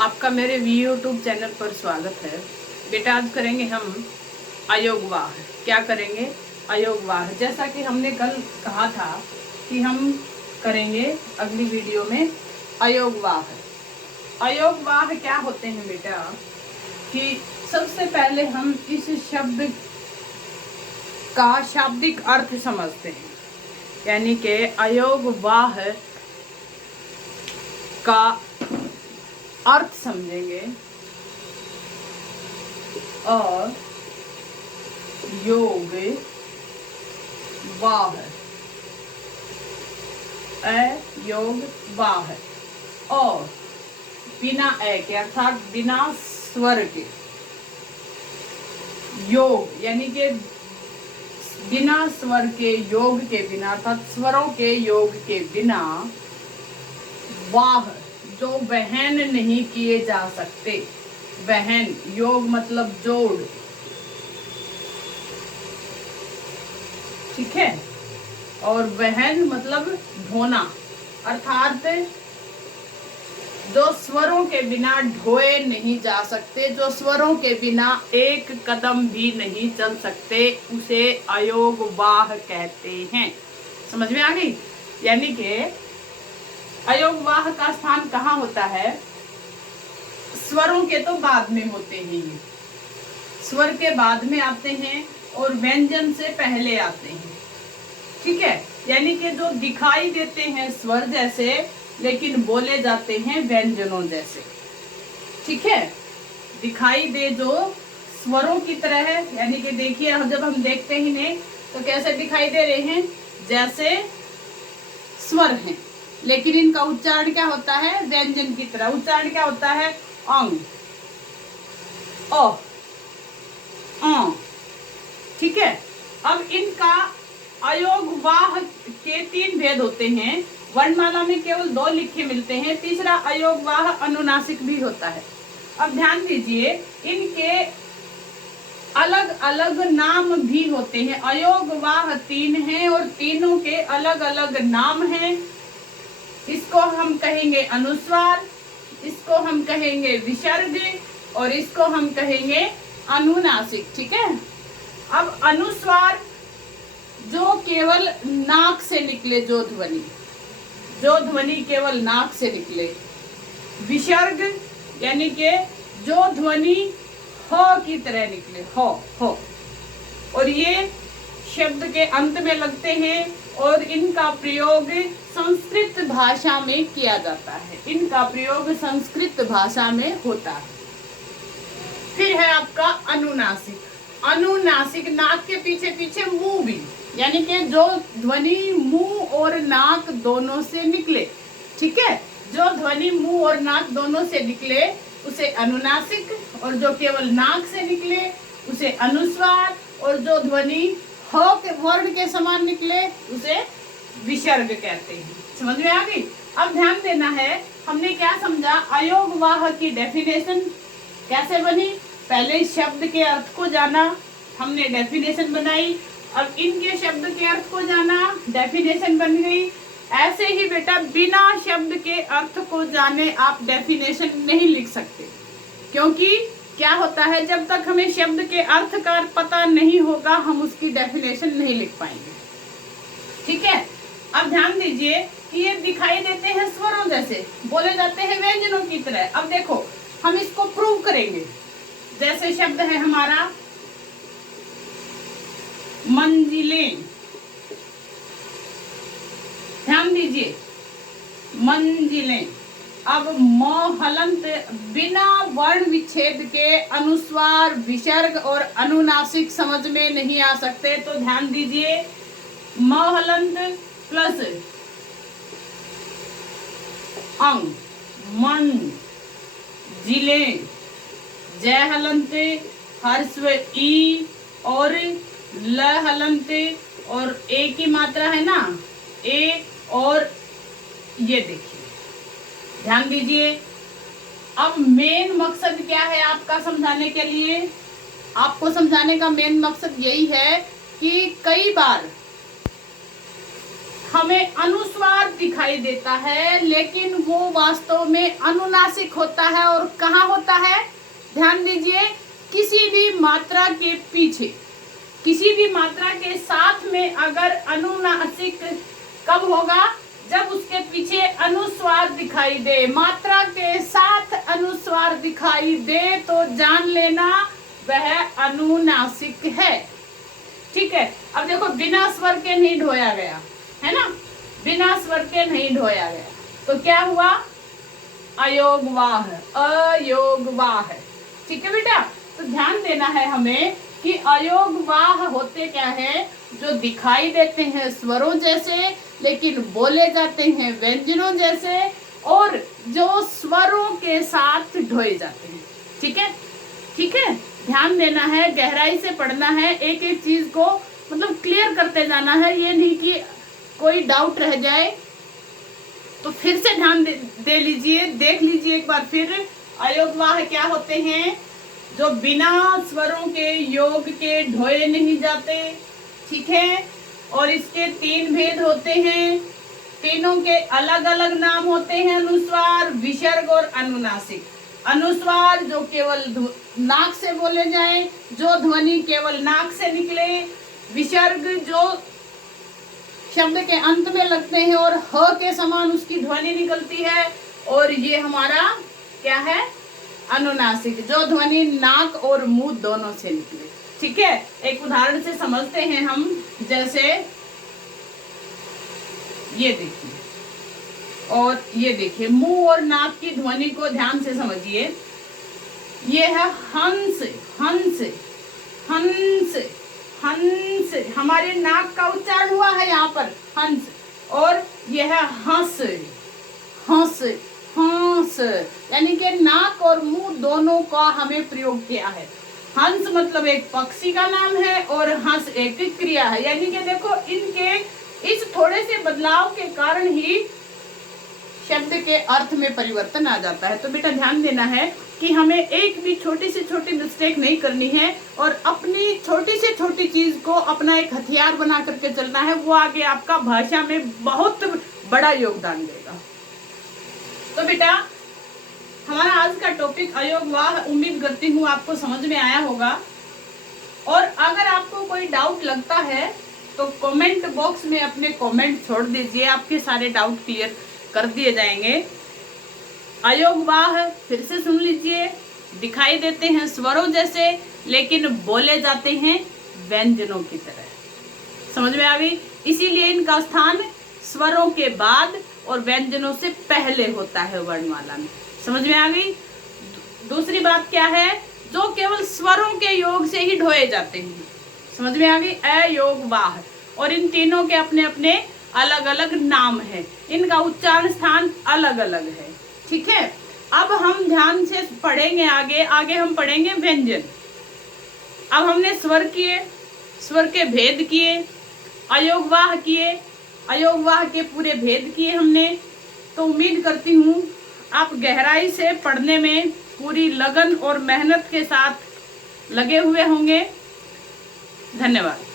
आपका मेरे YouTube channel पर स्वागत है। बेटा आज करेंगे हम अयोगवाह। क्या करेंगे? अयोगवाह। जैसा कि हमने कल कहा था कि हम करेंगे अगली वीडियो में अयोगवाह। अयोगवाह क्या होते हैं बेटा कि सबसे पहले हम इस शब्द का शाब्दिक अर्थ समझते हैं, यानी कि अयोगवाह का अर्थ समझेंगे और योग वाह, अयोग वाह और बिना ए के अर्थात बिना स्वर के योग, यानी कि बिना स्वर के योग के बिना अर्थात स्वरों के योग के बिना वाह जो वहन नहीं किए जा सकते। वहन, योग मतलब जोड़, ठीक है, और वहन मतलब ढोना, अर्थात जो स्वरों के बिना ढोए नहीं जा सकते, जो स्वरों के बिना एक कदम भी नहीं चल सकते, उसे अयोगवाह कहते हैं। समझ में आ गई? यानी कि अयोगवाह का स्थान कहाँ होता है? स्वरों के तो बाद में होते हैं, ये स्वर के बाद में आते हैं और व्यंजन से पहले आते हैं, ठीक है। यानी कि जो दिखाई देते हैं स्वर जैसे, लेकिन बोले जाते हैं व्यंजनों जैसे, ठीक है। दिखाई दे जो स्वरों की तरह है, यानी कि देखिए जब हम देखते ही नहीं तो कैसे दिखाई दे रहे हैं, जैसे स्वर हैं, लेकिन इनका उच्चारण क्या होता है? व्यंजन की तरह। उच्चारण क्या होता है? अंग, ओ, ठीक है। अब इनका अयोगवाह के 3 भेद होते हैं। वर्णमाला में केवल 2 लिखे मिलते हैं। तीसरा अयोगवाह अनुनासिक भी होता है। अब ध्यान दीजिए, इनके अलग अलग नाम भी होते हैं। अयोगवाह 3 हैं और तीनों के अलग अलग नाम हैं। इसको हम कहेंगे अनुस्वार, इसको हम कहेंगे विसर्ग और इसको हम कहेंगे अनुनासिक, ठीक है। अब अनुस्वार जो केवल नाक से निकले, जो ध्वनि केवल नाक से निकले। विसर्ग यानी कि जो ध्वनि हो की तरह निकले, हो। और ये शब्द के अंत में लगते हैं और इनका प्रयोग संस्कृत भाषा में किया जाता है। इनका प्रयोग संस्कृत भाषा में होता है। फिर है आपका अनुनासिक। अनुनासिक नाक के पीछे पीछे मुंह भी, यानी कि जो ध्वनि मुंह और नाक दोनों से निकले, ठीक है। जो ध्वनि मुंह और नाक दोनों से निकले उसे अनुनासिक, और जो केवल नाक से निकले उसे अनुस्वार, और जो ध्वनि ह के वर्ण के समान निकले उसे विसर्ग कहते हैं। समझ में आ गई? अब ध्यान देना है, हमने क्या समझा? अयोगवाह की डेफिनेशन कैसे बनी? पहले शब्द के अर्थ को जाना, हमने डेफिनेशन बनाई। अब इनके शब्द के अर्थ को जाना, डेफिनेशन बन गई। ऐसे ही बेटा बिना शब्द के अर्थ को जाने आप डेफिनेशन नहीं लिख सकते, क्योंकि क्या होता है, जब तक हमें शब्द के अर्थ का पता नहीं होगा हम उसकी डेफिनेशन नहीं लिख पाएंगे, ठीक है। अब ध्यान दीजिए कि ये दिखाई देते हैं स्वरों जैसे, बोले जाते हैं व्यंजनों की तरह। अब देखो हम इसको प्रूव करेंगे। जैसे शब्द है हमारा मंजिलें, ध्यान दीजिए, मंजिलें। अब म हलंत बिना वर्ण विच्छेद के अनुस्वार, विसर्ग और अनुनासिक समझ में नहीं आ सकते। तो ध्यान दीजिए, म हलंत प्लस अंग, मन, जिले, जय हलंत, हर्स्व ई और ल हलंत, और ए की मात्रा है ना, ए, और ये देखिए ध्यान दीजिए। अब मेन मकसद क्या है आपका समझाने के लिए? आपको समझाने का मेन मकसद यही है कि कई बार हमें अनुस्वार दिखाई देता है, लेकिन वो वास्तव में अनुनासिक होता है। और कहाँ होता है, ध्यान दीजिए, किसी भी मात्रा के पीछे, किसी भी मात्रा के साथ में अगर अनुनासिक कब होगा, जब उसके पीछे अनुस्वार दिखाई दे। मात्रा के साथ अनुस्वार दिखाई दे तो जान लेना वह अनुनासिक है। ठीक है, अब देखो बिना स्वर के नहीं ढोया गया है ना, बिना स्वर के नहीं ढोया गया तो क्या हुआ, अयोगवाह, अयोगवाह। ठीक है बेटा, तो ध्यान देना है हमें कि अयोगवाह होते क्या है, जो दिखाई देते हैं स्वरों जैसे लेकिन बोले जाते हैं व्यंजनों जैसे, और जो स्वरों के साथ ढोए जाते हैं। ठीक है, ठीक है, ध्यान देना है, गहराई से पढ़ना है, एक एक चीज को मतलब क्लियर करते जाना है। ये नहीं कि कोई डाउट रह जाए तो फिर से ध्यान दे लीजिए, देख लीजिए एक बार फिर। अयोगवाह क्या होते हैं, जो बिना स्वरों के योग के ढोए नहीं जाते। ठीक है, और इसके 3 भेद होते हैं, तीनों के अलग अलग नाम होते हैं, अनुस्वार, विसर्ग और अनुनासिक। अनुस्वार जो केवल नाक से बोले जाएं, जो ध्वनि केवल नाक से निकले। विसर्ग जो शब्द के अंत में लगते हैं और ह के समान उसकी ध्वनि निकलती है। और ये हमारा क्या है, अनुनासिक, जो ध्वनि नाक और मुंह दोनों से निकले। ठीक है, एक उदाहरण से समझते हैं हम, जैसे ये देखिए और ये देखिए, मुंह और नाक की ध्वनि को ध्यान से समझिए। ये है हंस, हंस, हंस, हंस, हमारे नाक का उच्चारण हुआ है यहाँ पर हंस। और यह है हंस, हंस, हंस, यानी कि नाक और मुंह दोनों का हमें प्रयोग किया है। हंस मतलब एक पक्षी का नाम है और हंस एक क्रिया है, यानी कि देखो इनके इस थोड़े से बदलाव के कारण ही शब्द के अर्थ में परिवर्तन आ जाता है। तो बेटा ध्यान देना है कि हमें एक भी छोटी से छोटी मिस्टेक नहीं करनी है और अपनी छोटी से छोटी चीज को अपना एक हथियार बना करके चलना है, वो आगे आपका भाषा में बहुत बड़ा योगदान देगा। तो बेटा हमारा आज का टॉपिक अयोगवाह, उम्मीद करती हूँ आपको समझ में आया होगा। और अगर आपको कोई डाउट लगता है तो कमेंट बॉक्स में अपने कमेंट छोड़ दीजिए, आपके सारे डाउट क्लियर कर दिए जाएंगे। अयोगवाह फिर से सुन लीजिए, दिखाई देते हैं स्वरों जैसे लेकिन बोले जाते हैं व्यंजनों की तरह। समझ में आ गई, इसीलिए इनका स्थान स्वरों के बाद और व्यंजनों से पहले होता है वर्णमाला में। समझ में आ गई। दूसरी बात क्या है, जो केवल स्वरों के योग से ही ढोए जाते हैं। समझ में आ गई, अयोगवाह। और इन तीनों के अपने अपने अलग अलग नाम है, इनका उच्चारण स्थान अलग अलग है। ठीक है, अब हम ध्यान से पढ़ेंगे, आगे हम पढ़ेंगे व्यंजन। अब हमने स्वर किए, स्वर के भेद किए, अयोगवाह किए, अयोगवाह के पूरे भेद किए हमने। तो उम्मीद करती हूँ आप गहराई से पढ़ने में पूरी लगन और मेहनत के साथ लगे हुए होंगे। धन्यवाद।